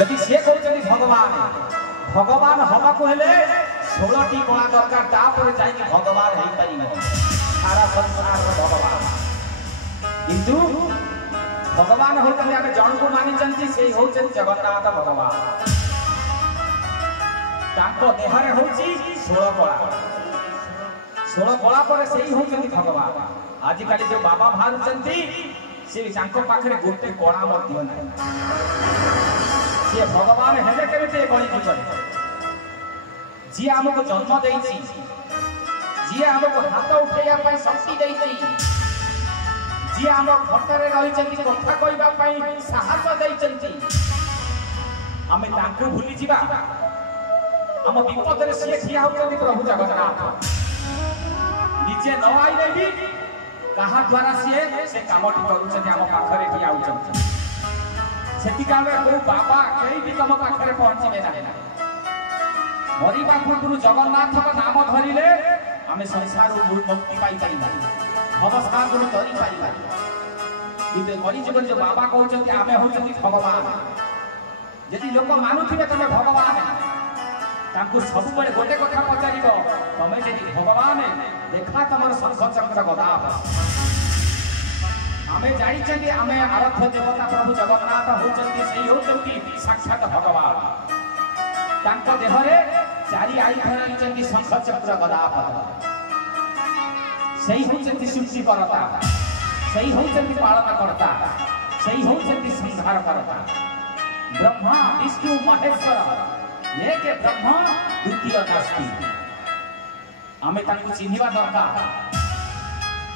यदि सी कहते भगवान भगवान हवा को हेले 16टी कला दरकार तापर जाई भगवान हो पार सारा संसार भगवान किंतु भगवान होते आम जन को मानी से होते जगन्नाथ भगवान देहरे हूँ 16 कला 16 कला पर से ही होते भगवान आजिकल जो बाबा बाहर से पाखे गोटे कणा सी भगवान हेले केमिति गणित करे जी आमको जन्म देइछि जी आमको हाथ उठेया शक्ति देइछि जी आम घटरे रही कथा कहवा साहस देइछि आमे तांको भूली जिबा आम विपद रे सी ठिया होउछन्ति प्रभु जगन्नाथ निजे न आइले भी कहा द्वारा सी कामटी करुछन्ति आम पाखरे ठिया होउछन्ति सेतिका को बाबा कहीं भी तुम पाखे पहुंचे ना मरवा पूर्व जगन्नाथ नाम धरिले आम संसार मुक्ति पाई भवसागर तरी पार जीवन जो बाबा कहते आम हूँ भगवान यदि लोक मानुवे तुम भगवान सब गोटे कथा पचार तुम्हें जब भगवान देखा तुम शंखचक्र गदा आमे जानी आमे आराध्य देवता प्रभु जगन्नाथ होती साक्षात भगवान तांका देहरे चारि आई धराई शंखचक्र गदापद सही होती सृष्टिकर्ता सही होती पालनकर्ता सही होती संहार करता ब्रह्मा विष्णु महेश्वर एक ब्रह्म द्वितीय नास्ति आमे तांको चिन्हिबा दरकार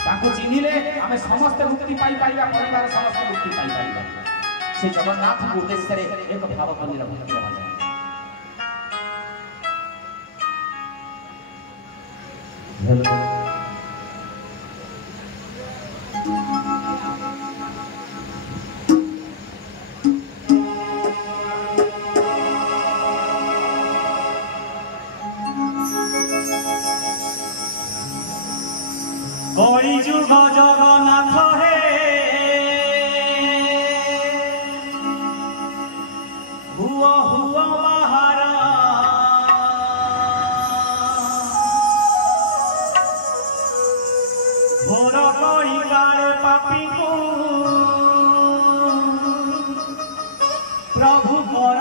ताको चिन्हिले आमे समस्त मुक्ति पाई पाइबा परिवार समस्त मुक्ति पाई पाइबा से जगन्नाथ को उद्देश्य रे एक भाव मंदिर भक्ति रहा कोई जुग जगन्नाथ हे हुआ हुआ बाहर घोर कोई काले पापी को प्रभु कर